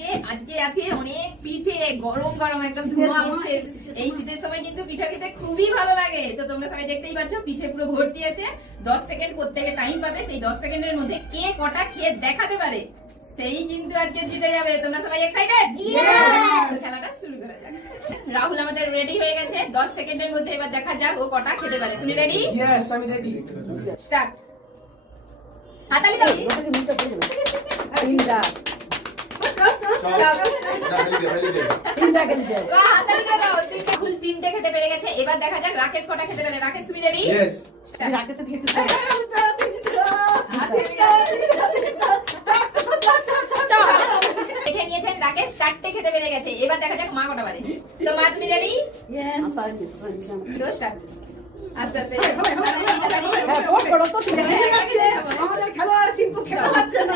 যে আজকে আছে অনেক পিঠে, গরম গরম একদম ধোঁয়া উঠছে। এই শীতের সময় কিন্তু পিঠা খেতে খুবই ভালো লাগে। তো তোমরা সবাই দেখতেই পাচ্ছ পিঠে পুরো ভর্তি আছে। 10 সেকেন্ড প্রত্যেকে টাইম পাবে, সেই 10 সেকেন্ডের মধ্যে কে কটা খেয়ে দেখাতে পারে সেই কিন্তু আজকে জিতে যাবে। তোমরা সবাই এক্সাইটেড? তো খেলাটা শুরু করা যাক। রাহুল আমাদের রেডি হয়ে গেছে। 10 সেকেন্ডের মধ্যে এবার দেখা যাক ও কটা খেতে পারে। তুমি রেডি? यस আমি রেডি। স্টার্ট। হাতালি দাও। তিনটা তিনটে খেতে পেরে গেছে। এবার দেখা যাক রাকেশ কটা খেতে পারে। রাকেশ তুমি রেডি? দেখে নিয়েছেন রাকেশ 4টে খেতে পেরে গেছে। এবার দেখা যাক মা কটা পারে। তো মা তুমি রেডি? আস্তে আস্তে আমাদের খেলোয়াড় কিন্তু খেলা পাচ্ছে না।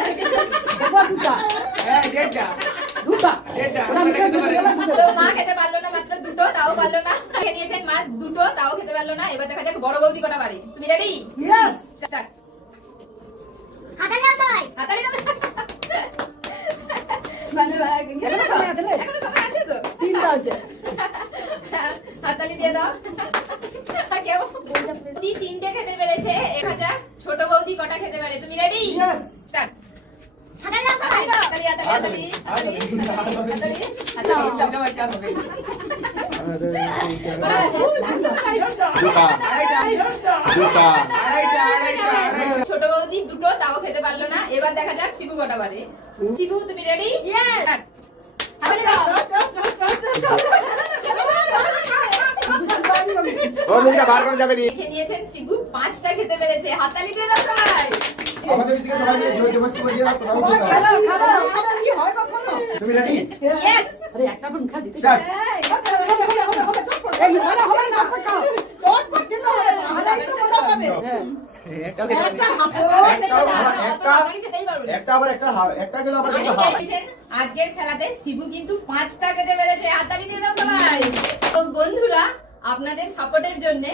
তো মা খেতে পারলো না, মাত্র দুটো, তাও পারলো না। খেয়ে নিয়েছেন মা দুটো, তাও খেতে পারলো না। এবার দেখা যাক বড় বৌদি কটা পারে। তুমি রেডি? স্টার্ট। হাতালি দাও সবাই, হাতালি দাও। এখনো সময় আছে তো? হাতালি দিয়ে দাও। বৌদি 3টে খেতে পেরেছে। দেখা যাক ছোট বৌদি কটা খেতে পারে। তুমি রেডি? স্টার্ট। হাতালি দাও সবাই, হাতালি হাতালি হাতালি হাতালি হাতালি হাতালি। ছোট বৌদি দুটো, তাও খেতে পারলো না। এবার দেখা যাক শিবু কটা পারে। শিবু তুমি রেডি? হাতালি দাও। দেখে নিয়েছেন শিবু 5টা খেতে পেরেছে। হাতালি দিয়ে দাও সবাই। আমাদের দিকে সবাই মিলে জোর জবরদস্তি করে দাও। তুমি রেডি? ইয়েস। আরে একটা বন খা দিতে স্টার্ট। এই না হবে না পড়কাও চট করতে তো হবে হাজারই তো মজা পাবে একটা আবার একটা গেল আবার একটা হাফ। আজকের খেলাতে শিবু কিন্তু 5টা খেতে পেরেছে। হাতালি দিয়ে দাও সবাই। তো বন্ধুরা, আপনাদের সাপোর্টের জন্য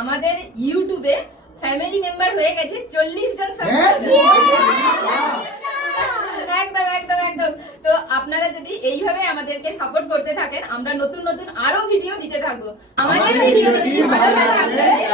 আমাদের ইউটিউবে ফ্যামিলি মেম্বার হয়ে গেছে 40 জন একদম একদম একদম। তো আপনারা যদি এইভাবে আমাদেরকে সাপোর্ট করতে থাকেন, আমরা নতুন নতুন আরো ভিডিও দিতে থাকবো। আমাদের ভিডিও যদি ভালো লাগে আপনাদের